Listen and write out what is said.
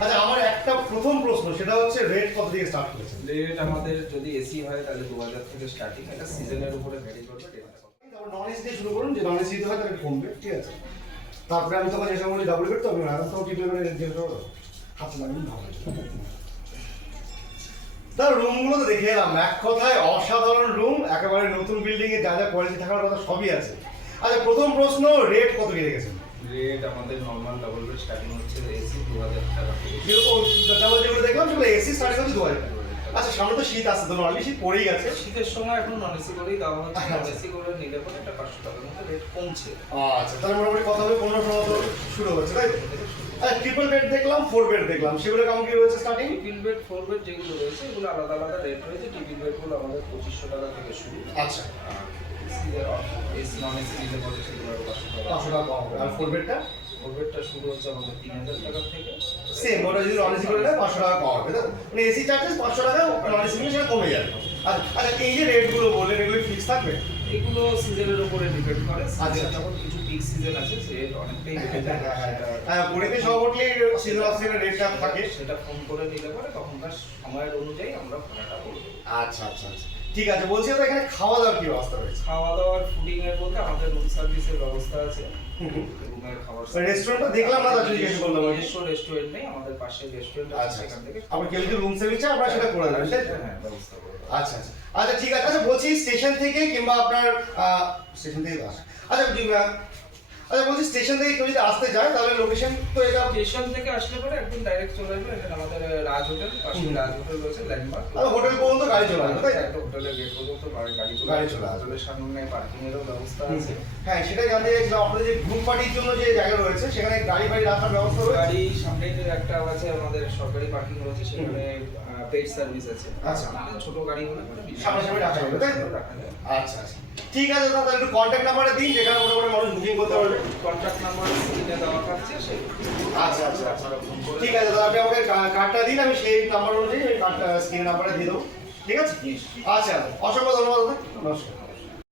আচ্ছা আমার একটা প্রথম প্রশ্ন সেটা হচ্ছে রেট কত থেকে স্টার্ট করেছেন? রেট আমাদের যদি এসি হয় তাহলে 2000 থেকে স্টার্টিং, এটা সিজনের উপরে ভ্যারি করবে রেটটা। তারপর নন এসি দিয়ে শুরু করুন, যে নন এসি হয় তাহলে কমবে, ঠিক আছে? তারপরে আমি তখন যেসব বলি ডাবল বেড, তো আমি আরাম তো ট্রিপল বেডের রেট দিয়ে দেবো, হাত লাগবে ভালো। তার রুমগুলো তো দেখে এলাম, এক কথায় অসাধারণ রুম, একেবারে নতুন বিল্ডিং এ যা যা কোয়ালিটি থাকার কথা সবই আছে। আচ্ছা প্রথম প্রশ্ন, রেট কত কি রেখেছেন? রেট আমাদের নরমাল ডাবল বেড স্টার্টিং হচ্ছে এসি 2000 টাকা থেকে। ডাবল যেগুলো দেখলাম সেগুলো এসি স্টার্ট করছে 2000 টাকা। আচ্ছা সামনে তো শীত আসছে, তো অলরেডি শীত পড়েই গেছে। শীতের সময় এখন নন এসি করেই দেওয়া হচ্ছে, নন এসি করে নিলে পরে একটা 500 টাকার মতো রেট কমছে। আচ্ছা তাহলে মোটামুটি কথা হবে 1500 মতো শুরু হচ্ছে, তাই তো? আচ্ছা ট্রিপল বেড দেখলাম, 4 বেড দেখলাম, সেগুলো কেমন কি রয়েছে স্টার্টিং? ট্রিপল বেড 4 বেড যেগুলো রয়েছে এগুলো আলাদা আলাদা রেট রয়েছে। ট্রিপল বেডগুলো আমাদের 2500 টাকা থেকে শুরু। আচ্ছা এসি নন এসি নিলে পরে সেগুলো আরো 500 টাকা। 500 টাকা কম হবে। আর 4 বেডটা 4 বেডটা শুরু হচ্ছে আমাদের 3000 টাকা থেকে। সেম, ওটা যদি নন এসি করে নেয় 500 টাকা কম হবে, তাই তো? মানে এসি চার্জেস 500 টাকা, নন এসি নিলে সেটা কমে যাবে। আচ্ছা আচ্ছা এই যে রেটগুলো বললেন এগুলো ফিক্স থাকবে? এগুলো সিজনের উপরে ডিপেন্ড করে। আচ্ছা। সিজন যখন কিছু পিক সিজন আছে সে অনেকটাই বেড়ে যায়, হ্যাঁ পুরীতে সবটি সিজন অফ সিজনের রেটটা থাকে। সেটা ফোন করে নিলে পরে তখনকার সময়ের অনুযায়ী আমরা ভাড়াটা বলবো। আচ্ছা আচ্ছা আচ্ছা ঠিক আছে। বলছি তো এখানে খাওয়া দাওয়ার কি ব্যবস্থা রয়েছে? খাওয়া দাওয়ার ফুডিং এর বলতে আমাদের রুম সার্ভিসের ব্যবস্থা আছে। রুমের খাবার রেস্টুরেন্টটা দেখলাম না, তার জন্য জিজ্ঞেস করলাম। নিজস্ব রেস্টুরেন্ট নেই, আমাদের পাশে রেস্টুরেন্ট আছে, আচ্ছা সেখান থেকে আবার কেউ যদি রুম সার্ভিস চায় আপনারা সেটা করে দেবেন, তাই তো? হ্যাঁ ব্যবস্থা করবো। আচ্ছা আচ্ছা আচ্ছা ঠিক আছে। আচ্ছা বলছি স্টেশন থেকে কিংবা আপনার স্টেশন থেকে তো আসে, আচ্ছা আচ্ছা বলছি স্টেশন থেকে কেউ যদি আসতে চায় তাহলে লোকেশন তো এটা স্টেশন থেকে আসলে পরে একদম ডাইরেক্ট চলে আসবে। এখানে আমাদের রাজ হোটেল, পাশে রাজ হোটেল রয়েছে, ল্যান্ডমার্ক। হোটেল পর্যন্ত গাড়ি চলে আসবে, তাই তো? একদম হোটেলের গেট পর্যন্ত গাড়ি চলে আসবে। হোটেলের সামনে পার্কিং এরও ব্যবস্থা আছে। হ্যাঁ সেটাই জানতে চাইছিলাম, আপনাদের যে গ্রুপ পার্টির জন্য যে জায়গা রয়েছে সেখানে গাড়ি ফাড়ি রাখার ব্যবস্থা রয়েছে? গাড়ি সামনে যে একটা আছে আমাদের সরকারি পার্কিং রয়েছে, সেখানে পেড সার্ভিস আছে। আচ্ছা। আমাদের ছোট গাড়ি হলে পরে সামনাসামনি রাখা যাবে, তাই তো? রাখা যাবে। আচ্ছা আচ্ছা ঠিক আছে দাদা, তাহলে একটু কন্ট্যাক্ট নাম্বারটা দিন যেখানে মোটামুটি মানুষ বুকিং করতে পারবে। কন্ট্যাক্ট নাম্বার স্ক্রিনে দেওয়া থাকছে, সেই আচ্ছা আচ্ছা আচ্ছা আপনারা ফোন করে ঠিক আছে দাদা, আপনি আমাকে কার্ডটা দিন, আমি সেই নাম্বার অনুযায়ী ওই কার্ডটা স্ক্রিন নাম্বারটা দিয়ে দেবো, ঠিক আছে? আচ্ছা অসংখ্য ধন্যবাদ দাদা, নমস্কার।